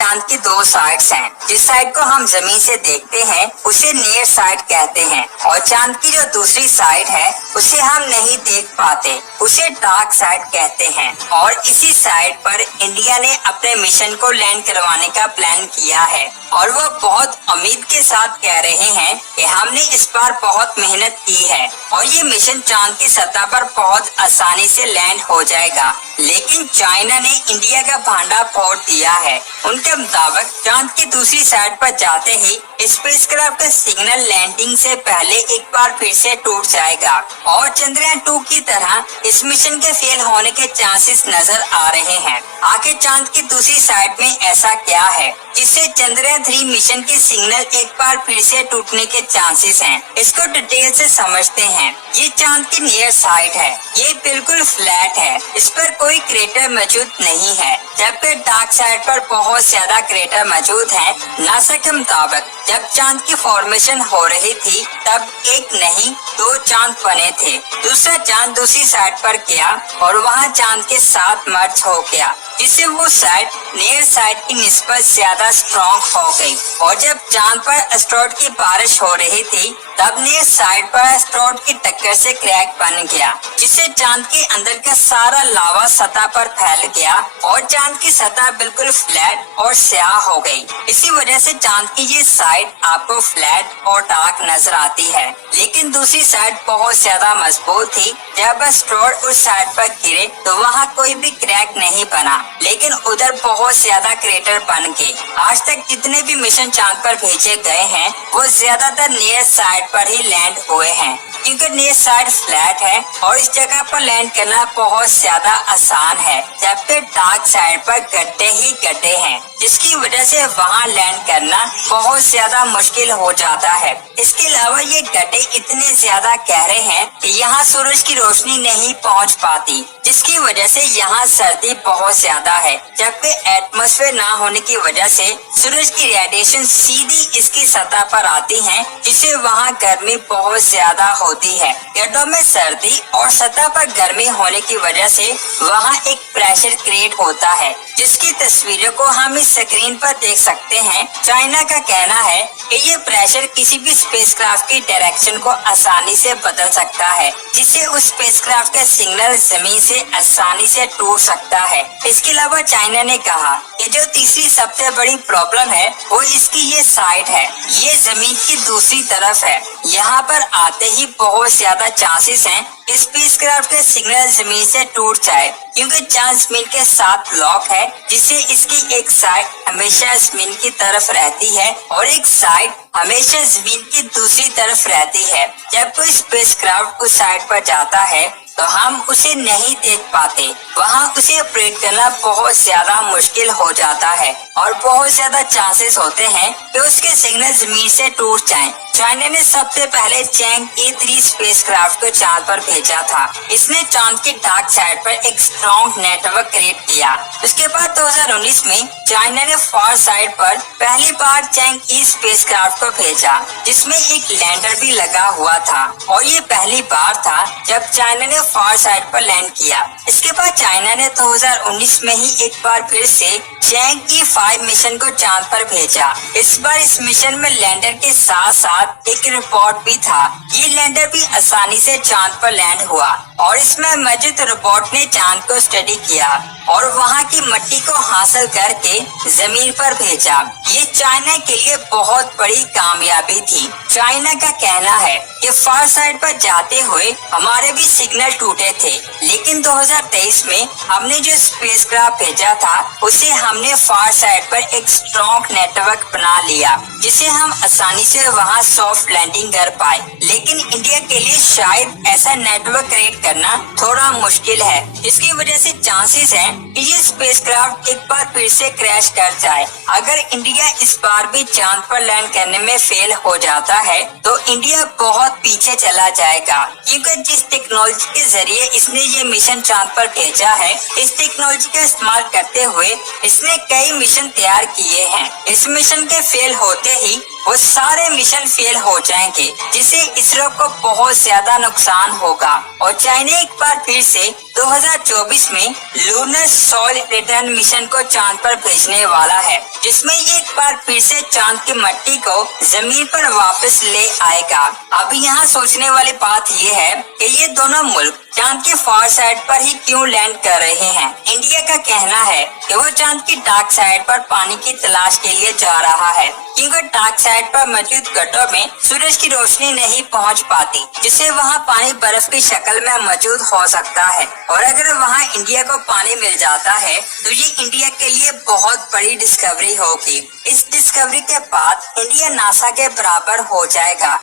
चांद की दो साइड्स हैं। जिस साइड को हम जमीन से देखते हैं उसे नियर साइड कहते हैं और चांद की जो दूसरी साइड है उसे हम नहीं देख पाते, उसे डार्क साइड कहते हैं। और इसी साइड पर इंडिया ने अपने मिशन को लैंड करवाने का प्लान किया है और वो बहुत उम्मीद के साथ कह रहे हैं कि हमने इस बार बहुत मेहनत की है और ये मिशन चांद की सतह पर बहुत आसानी से लैंड हो जाएगा। लेकिन चाइना ने इंडिया का भांडा फोड़ दिया है। उनके मुताबिक चांद की दूसरी साइड पर जाते ही स्पेसक्राफ्ट का सिग्नल लैंडिंग से पहले एक बार फिर से टूट जाएगा और चंद्रयान 2 की तरह इस मिशन के फेल होने के चांसेस नजर आ रहे हैं। आखिर चांद की दूसरी साइड में ऐसा क्या है जिससे चंद्रयान 3 मिशन के सिग्नल एक बार फिर से टूटने के चांसेस हैं? इसको डिटेल से समझते हैं। ये चांद की नियर साइड है, ये बिल्कुल फ्लैट है, इस पर कोई क्रेटर मौजूद नहीं है, जबकि डार्क साइड पर बहुत ज्यादा क्रेटर मौजूद है। नासा के मुताबिक जब चांद की फॉर्मेशन हो रही थी तब एक नहीं 2 चांद बने थे। दूसरा चांद दूसरी साइड पर गया और वहाँ चांद के साथ मर्ज हो गया, जिससे वो साइड नियर साइड की निस्बत ज्यादा स्ट्रॉन्ग हो गई। और जब चांद पर एस्टेरॉयड की बारिश हो रही थी तब नियर साइड पर एस्टेरॉयड की टक्कर से क्रैक बन गया, जिससे चांद के अंदर का सारा लावा सतह पर फैल गया और चांद की सतह बिल्कुल फ्लैट और स्याह हो गई। इसी वजह से चांद की ये साइड आपको फ्लैट और डार्क नजर आती है। लेकिन दूसरी साइड बहुत ज्यादा मजबूत थी। जब एस्टेरॉयड उस साइड पर गिरे तो वहाँ कोई भी क्रैक नहीं बना, लेकिन उधर बहुत ज्यादा क्रेटर बन गए। आज तक जितने भी मिशन चांद पर भेजे गए हैं वो ज्यादातर नियर साइड पर ही लैंड हुए हैं, क्योंकि नियर साइड फ्लैट है और इस जगह पर लैंड करना बहुत ज्यादा आसान है, जबकि डार्क साइड पर गड्ढे ही गड्ढे हैं, जिसकी वजह से वहाँ लैंड करना बहुत ज्यादा मुश्किल हो जाता है। इसके अलावा ये गड्ढे इतने ज्यादा गहरे हैं कि यहाँ सूरज की रोशनी नहीं पहुँच पाती, जिसकी वजह से यहाँ सर्दी बहुत ज्यादा है, जबकि एटमॉस्फेयर ना होने की वजह से सूरज की रेडिएशन सीधी इसकी सतह पर आती है, जिससे वहाँ गर्मी बहुत ज्यादा होती है। गड्ढों में सर्दी और सतह पर गर्मी होने की वजह से वहाँ एक प्रेशर क्रिएट होता है, जिसकी तस्वीरों को हम इस स्क्रीन पर देख सकते हैं। चाइना का कहना है कि ये प्रेशर किसी भी स्पेसक्राफ्ट की डायरेक्शन को आसानी से बदल सकता है, जिससे उस स्पेसक्राफ्ट का सिग्नल जमीन से आसानी से टूट सकता है। इसके अलावा चाइना ने कहा कि जो तीसरी सबसे बड़ी प्रॉब्लम है वो इसकी ये साइड है, ये जमीन की दूसरी तरफ है। यहाँ पर आते ही बहुत ज्यादा चांसेस हैं स्पेसक्राफ्ट का सिग्नल जमीन से टूट जाए, क्योंकि चांद जमीन के साथ लॉक है, जिससे इसकी एक साइड हमेशा जमीन की तरफ रहती है और एक साइड हमेशा जमीन की दूसरी तरफ रहती है। जब कोई स्पेसक्राफ्ट उस साइड पर जाता है तो हम उसे नहीं देख पाते, वहाँ उसे ऑपरेट करना बहुत ज्यादा मुश्किल हो जाता है और बहुत ज्यादा चांसेस होते हैं कि उसके सिग्नल जमीन से टूट जाएं। चाइना ने सबसे पहले चैंग E3 स्पेसक्राफ्ट को चांद पर भेजा था। इसने चांद की डार्क साइड पर एक स्ट्रॉन्ग नेटवर्क क्रिएट किया। उसके बाद 2019 में चाइना ने फार साइड पर पहली बार चैंग E स्पेसक्राफ्ट को भेजा, जिसमें एक लैंडर भी लगा हुआ था और ये पहली बार था जब चाइना ने फार साइड पर लैंड किया। इसके बाद चाइना ने 2019 में ही एक बार फिर से चैंग E5 मिशन को चांद पर भेजा। इस बार इस मिशन में लैंडर के साथ साथ एक रिपोर्ट भी था। ये लैंडर भी आसानी से चांद पर लैंड हुआ और इसमें मौजूद रोबोट ने चांद को स्टडी किया और वहाँ की मिट्टी को हासिल करके जमीन पर भेजा। ये चाइना के लिए बहुत बड़ी कामयाबी थी। चाइना का कहना है कि फार साइड पर जाते हुए हमारे भी सिग्नल टूटे थे, लेकिन 2023 में हमने जो स्पेसक्राफ्ट भेजा था उसे हमने फार साइड पर एक स्ट्रॉन्ग नेटवर्क बना लिया, जिसे हम आसानी से वहाँ सॉफ्ट लैंडिंग कर पाए। लेकिन इंडिया के लिए शायद ऐसा नेटवर्क क्रिएट करना थोड़ा मुश्किल है, जिसकी वजह से चांसेस हैं कि ये स्पेसक्राफ्ट एक बार फिर से क्रैश कर जाए। अगर इंडिया इस बार भी चांद पर लैंड करने में फेल हो जाता है तो इंडिया बहुत पीछे चला जाएगा, क्योंकि जिस टेक्नोलॉजी के जरिए इसने ये मिशन चांद पर भेजा है, इस टेक्नोलॉजी का इस्तेमाल करते हुए इसने कई मिशन तैयार किए हैं। इस मिशन के फेल होते ही वो सारे मिशन फेल हो जाएंगे, जिससे इसरो को बहुत ज्यादा नुकसान होगा। और चाइना एक बार फिर से 2024 में लूनर सॉइल रिटर्न मिशन को चांद पर भेजने वाला है, जिसमें ये एक बार फिर से चांद की मिट्टी को जमीन पर वापस ले आएगा। अभी यहाँ सोचने वाली बात ये है कि ये दोनों मुल्क चांद के फार साइड पर ही क्यों लैंड कर रहे हैं। इंडिया का कहना है कि वो चांद की डार्क साइड पर पानी की तलाश के लिए जा रहा है, क्योंकि डार्क साइड पर मौजूद गड्ढों में सूरज की रोशनी नहीं पहुंच पाती, जिससे वहां पानी बर्फ की शक्ल में मौजूद हो सकता है। और अगर वहां इंडिया को पानी मिल जाता है तो ये इंडिया के लिए बहुत बड़ी डिस्कवरी होगी। इस डिस्कवरी के बाद इंडिया नासा के बराबर हो जाएगा।